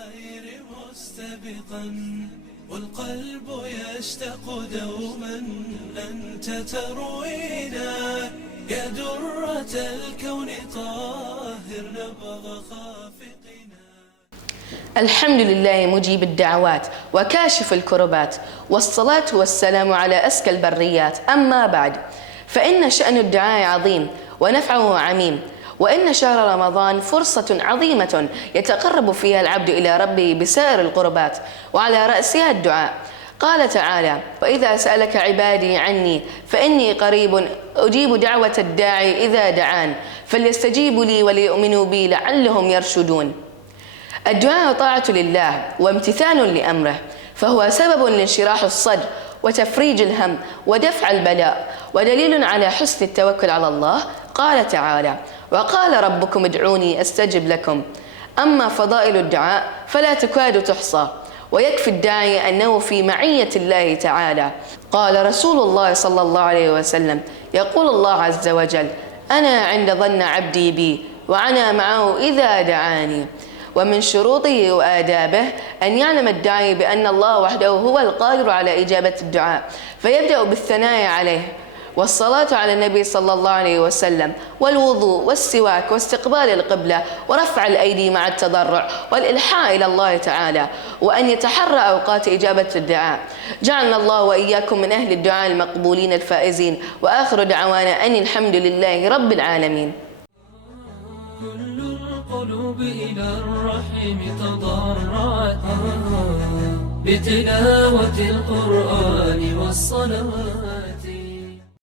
بالخير مستبقا والقلب يشتاق دوما أنت تروينا يا درة الكون طاهر نبض خافقنا. الحمد لله مجيب الدعوات وكاشف الكربات، والصلاة والسلام على أزكى البريات. أما بعد، فإن شأن الدعاء عظيم ونفعه عميم، وإن شهر رمضان فرصة عظيمة يتقرب فيها العبد إلى ربه بسائر القربات، وعلى رأسها الدعاء. قال تعالى: وإذا سألك عبادي عني فإني قريب أجيب دعوة الداعي إذا دعان فليستجيبوا لي وليؤمنوا بي لعلهم يرشدون. الدعاء طاعة لله وامتثال لأمره، فهو سبب لانشراح الصدر وتفريج الهم ودفع البلاء، ودليل على حسن التوكل على الله. قال تعالى: وقال ربكم ادعوني أستجب لكم. أما فضائل الدعاء فلا تكاد تحصى، ويكفي الداعي أنه في معية الله تعالى. قال رسول الله صلى الله عليه وسلم: يقول الله عز وجل: أنا عند ظن عبدي بي وأنا معه إذا دعاني. ومن شروطه وآدابه أن يعلم الداعي بأن الله وحده هو القادر على إجابة الدعاء، فيبدأ بالثناء عليه والصلاة على النبي صلى الله عليه وسلم، والوضوء والسواك واستقبال القبلة ورفع الأيدي مع التضرع والإلحاح إلى الله تعالى، وأن يتحرى أوقات إجابة الدعاء. جعلنا الله وإياكم من أهل الدعاء المقبولين الفائزين، وآخر دعوانا أن الحمد لله رب العالمين. كل القلوب إلى الرحيم تضرعت بتلاوة القرآن والصلوات.